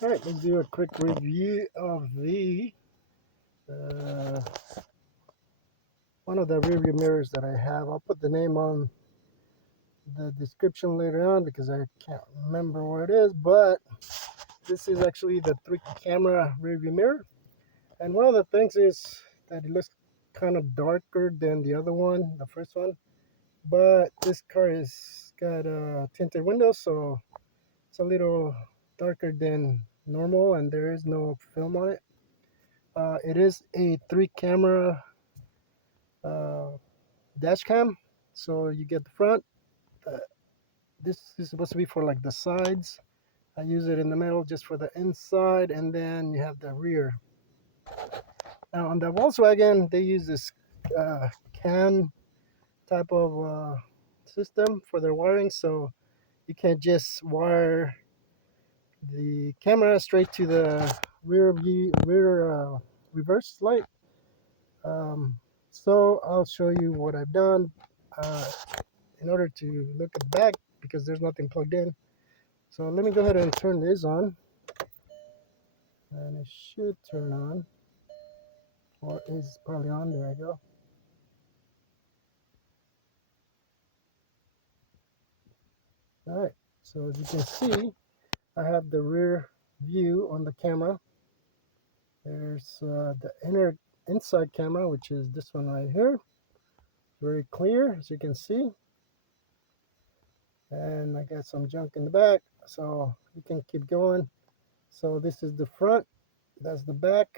All right, let's do a quick review of the uh, one of the rear view mirrors that I have. I'll put the name on the description later on because I can't remember where it is, but this is actually the 3 camera rear view mirror. And one of the things is that it looks kind of darker than the other one, the first one. But this car is got tinted windows, so it's a little darker than normal, and there is no film on it. It is a 3 camera uh, dash cam. So you get the front. Uh, this is supposed to be for like the sides. I use it in the middle just for the inside, and then you have the rear. Now on the Volkswagen, they use this CAN type of system for their wiring, so you can't just wire the camera straight to the rear reverse light. Um, so I'll show you what I've done uh, in order to look at the back because there's nothing plugged in. So let me go ahead and turn this on, and it should turn on, or is probably on. There I go. All right, so as you can see, I have the rear view on the camera. There's the inside camera, which is this one right here, very clear as you can see. And I got some junk in the back, so you can keep going. So this is the front, that's the back,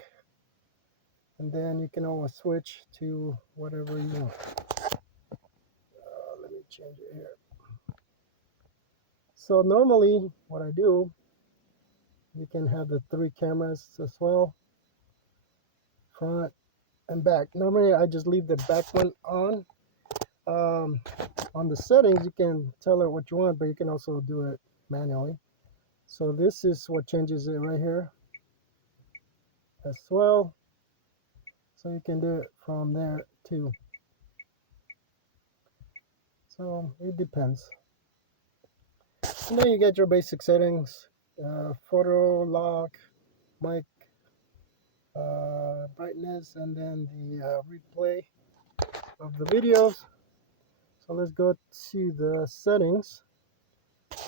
and then you can always switch to whatever you want. Let me change it here. So normally what I do, you can have the 3 cameras as well, front and back. Normally I just leave the back one on. On the settings you can tell it what you want, but you can also do it manually. So this is what changes it right here as well. So you can do it from there too. So it depends. And then you get your basic settings, photo, lock, mic, brightness, and then the replay of the videos. So let's go to the settings.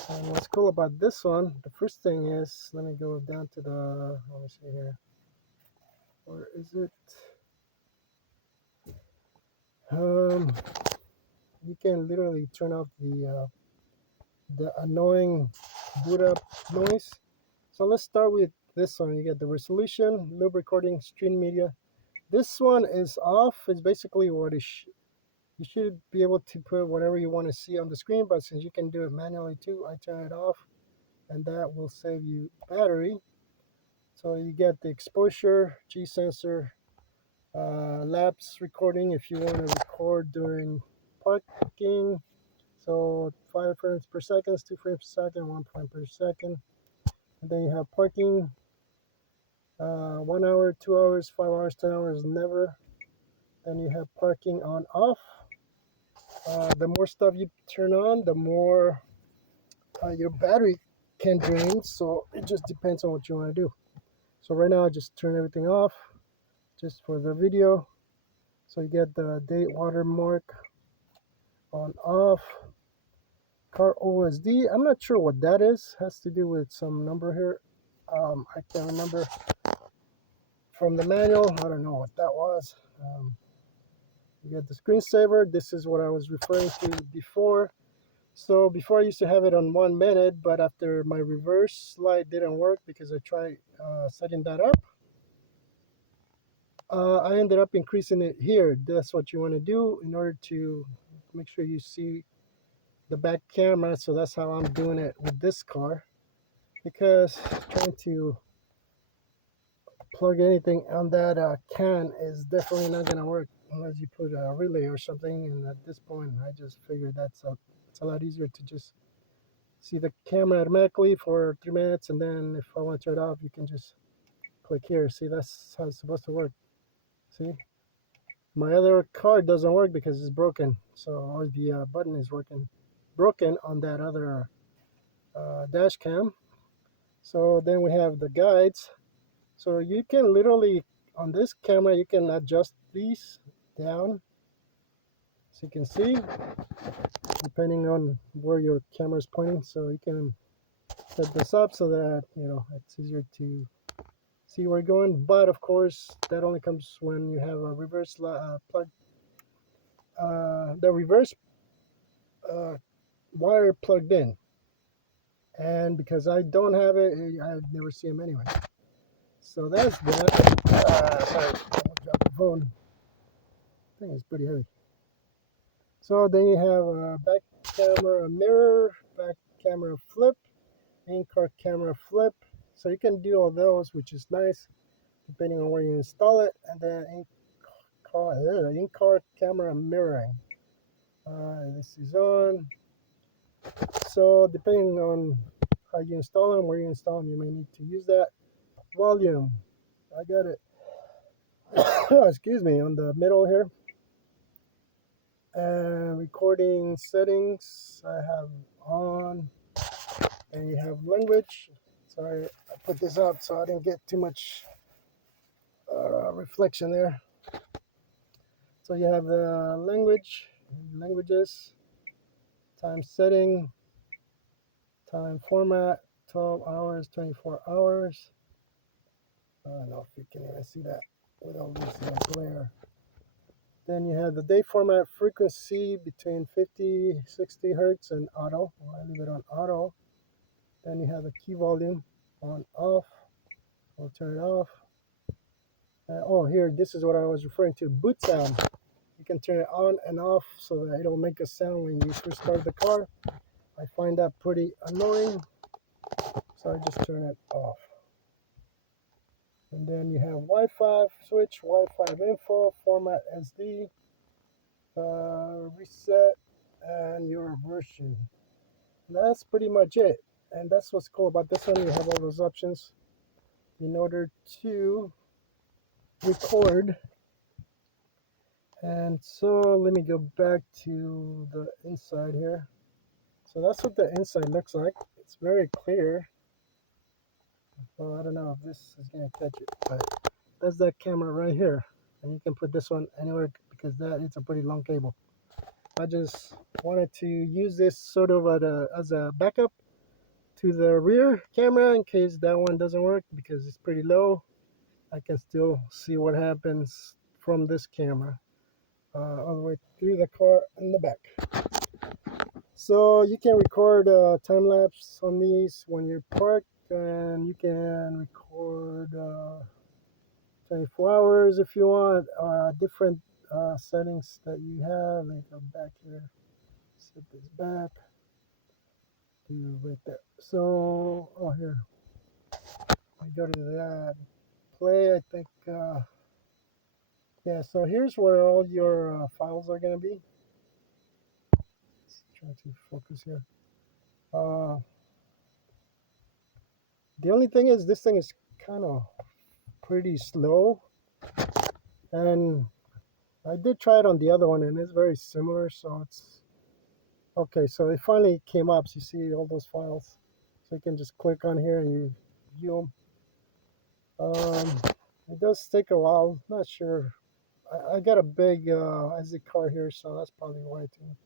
And what's cool about this one, the first thing is, let me go down to the, let me see here, or is it, you can literally turn off the annoying boot up noise. So let's start with this one. You get the resolution, loop recording, stream media. This one is off. It's basically what it you should be able to put whatever you want to see on the screen, but since you can do it manually too, I turn it off, and that will save you battery. So you get the exposure, G sensor, lapse recording if you want to record during parking. So 5 frames per second, 2 frames per second, 1 frame per second. And then you have parking, 1 hour, 2 hours, 5 hours, 10 hours, never. Then you have parking on off. The more stuff you turn on, the more your battery can drain. So it just depends on what you want to do. So right now I just turn everything off just for the video. So you get the date watermark on off. Car OSD, I'm not sure what that is. Has to do with some number here. I can't remember from the manual. I don't know what that was. You get the screensaver. This is what I was referring to before. So before I used to have it on 1 minute, but after my reverse slide didn't work because I tried setting that up, I ended up increasing it here. That's what you want to do in order to make sure you see the back camera. So that's how I'm doing it with this car, because trying to plug anything on that can is definitely not going to work unless you put a relay or something. And at this point I just figured it's a lot easier to just see the camera automatically for 3 minutes, and then if I want to turn it off, you can just click here. See, that's how it's supposed to work. See, my other card doesn't work because it's broken, so or the button is broken on that other dash cam. So then we have the guides. So you can literally, on this camera, you can adjust these down, so you can see, depending on where your camera is pointing. So you can set this up so that, you know, it's easier to see where you're going. But of course, that only comes when you have a reverse plug, the reverse uh, wire plugged in. And because I don't have it, I've never see them anyway. So that's that. Sorry, I dropped the phone. I think it's pretty heavy. So then you have a back camera mirror, back camera flip, in-car camera flip. So you can do all those, which is nice, depending on where you install it. And then in-car camera mirroring. This is on. So depending on how you install them, where you install them, you may need to use that. Volume. I got it. Excuse me, on the middle here. And recording settings I have on. And you have language. Sorry, I put this up so I didn't get too much reflection there. So you have the languages, time setting, time format, 12 hours, 24 hours. I don't know if you can even see that with all this glare. Then you have the day format, frequency between 50, 60 hertz and auto. I leave it on auto. Then you have the key volume on off. We'll turn it off. Oh, here, this is what I was referring to, boot sound. You can turn it on and off so that it'll make a sound when you first start the car. I find that pretty annoying, so I just turn it off. And then you have Wi-Fi switch, Wi-Fi info, format SD, reset, and your version. And that's pretty much it. And that's what's cool about this one. You have all those options in order to record. And so let me go back to the inside here. So that's what the inside looks like. It's very clear. Well, I don't know if this is going to catch it, but that's that camera right here. And you can put this one anywhere because it's a pretty long cable. I just wanted to use this sort of as a backup to the rear camera in case that one doesn't work because it's pretty low. I can still see what happens from this camera all the way through the car in the back. So you can record time lapse on these when you're parked, and you can record 24 hours if you want, different settings that you have. Let me go back here, set this back to right there. So, oh, here, I go to that play, I think, yeah, so here's where all your files are going to be. Let's try to focus here. The only thing is this thing is kind of pretty slow, and I did try it on the other one and it's very similar, so it's okay. So it finally came up, so you see all those files, so you can just click on here and you view them. It does take a while, not sure. I got a big SD card here, so that's probably why too.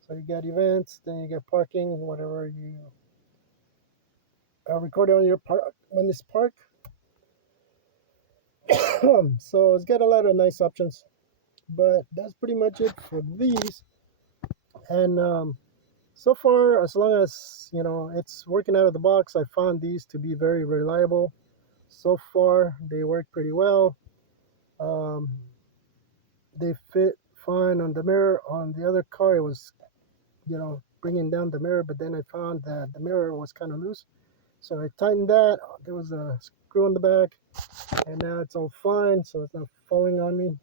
So you get events, then you get parking, whatever you record on your park when this park. So it's got a lot of nice options, but that's pretty much it for these. And so far, as long as you know it's working out of the box, I found these to be very reliable. So far, they work pretty well. Um, they fit fine on the mirror. On the other car, it was, you know, bringing down the mirror, but then I found that the mirror was kind of loose. So I tightened that. There was a screw on the back, and now it's all fine, so it's not falling on me.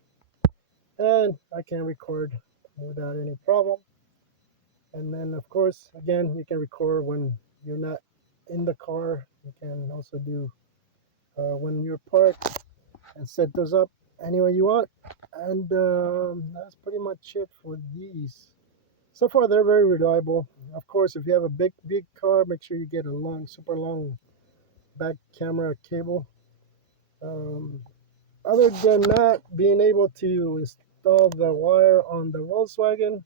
And I can record without any problem. And then, of course, again, you can record when you're not in the car. You can also do when you're parked and set those up any way you want. And that's pretty much it for these. So far, they're very reliable. Of course, if you have a big car, make sure you get a long, super long back camera cable. Um, Other than not being able to install the wire on the Volkswagen,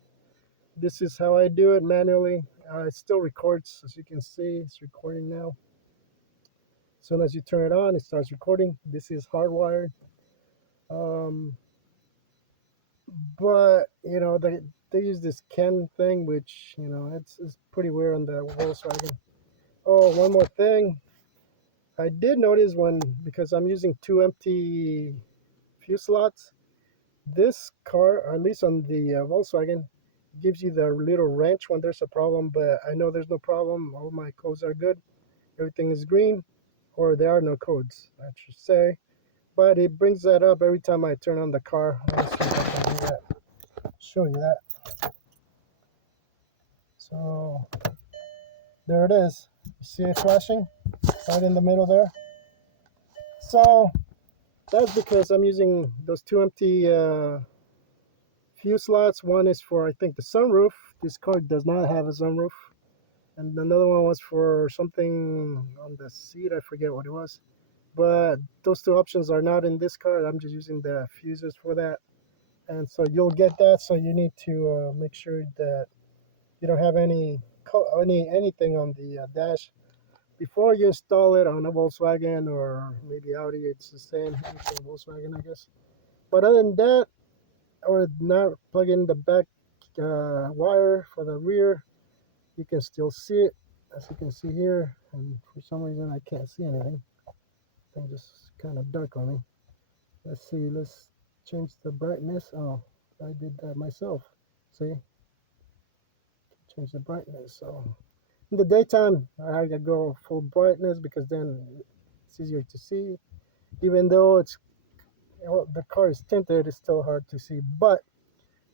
this is how I do it manually. It still records, as you can see, it's recording now. As soon as you turn it on, it starts recording. This is hardwired. Um, but they use this Ken thing, which it's pretty weird on the Volkswagen. Oh, one more thing. I did notice because I'm using two empty fuel slots. This car, or at least on the Volkswagen, gives you the little wrench when there's a problem, but I know there's no problem. All my codes are good. Everything is green, or there are no codes, I should say. But it brings that up every time I turn on the car. Let me see if I can do that. Show you that. So there it is. You see it flashing right in the middle there? So that's because I'm using those two empty few slots. One is for, I think, the sunroof. This car does not have a sunroof. And another one was for something on the seat. I forget what it was. But those two options are not in this car. I'm just using the fuses for that. And so you'll get that. So you need to make sure that you don't have anything on the dash before you install it on a Volkswagen or maybe Audi. It's the same. It's a Volkswagen, I guess. But other than that, or not plug in the back wire for the rear, you can still see it, as you can see here. And for some reason I can't see anything. It's just kind of dark on me. Let's see, let's change the brightness. Oh, I did that myself. See, change the brightness. So in the daytime I had to go full brightness because then it's easier to see. Even though the car is tinted, it's still hard to see, but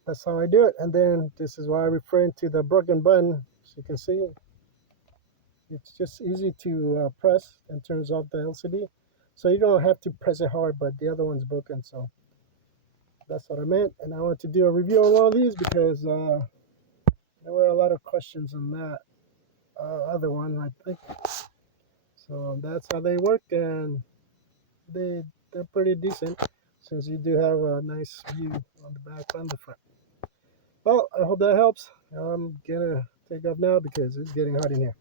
that's how I do it. And then this is why I refer to the broken button. As you can see, it's just easy to press and turns off the LCD. So you don't have to press it hard, but the other one's broken. So that's what I meant. And I want to do a review on all of these because there were a lot of questions on that other one, I think. So that's how they work, and they're pretty decent since you do have a nice view on the back and the front. Well, I hope that helps. I'm gonna take off now because it's getting hot in here.